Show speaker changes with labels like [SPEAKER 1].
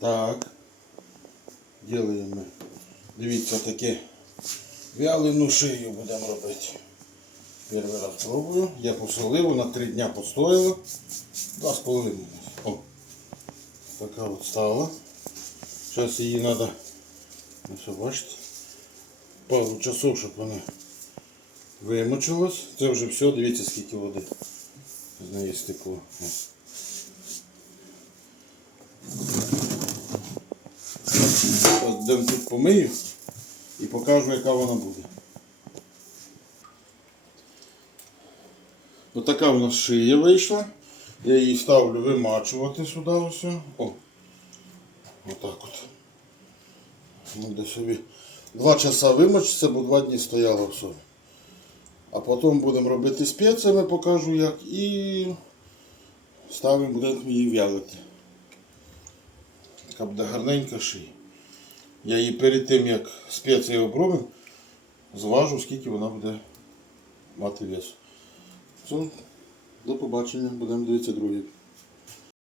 [SPEAKER 1] Так. Ділаємо. Дивіться, таке вялену шию будемо робити. Перший раз пробую. Я посолив, вона три дня постояла. Два з половиною. О. Така от стала. Зараз її треба, ну все бачите, пару часов, щоб вона вимочилась. Це вже все, дивіться скільки води з неї стекло. Ось тут помию і покажу, яка вона буде. Ось така в нас шия вийшла. Я її ставлю вимачувати сюди ось. О. Отак от. Ну, де собі. Два часа вимочиться, бо два дні стояло все. А потім будемо робити спеціями, покажу як. І ставимо будемо її вялити. Така буде гарненька шия. Я її перед тим, як спеції обробив, зважу, скільки вона буде мати вес. Все, до побачення, будемо дивитися другий.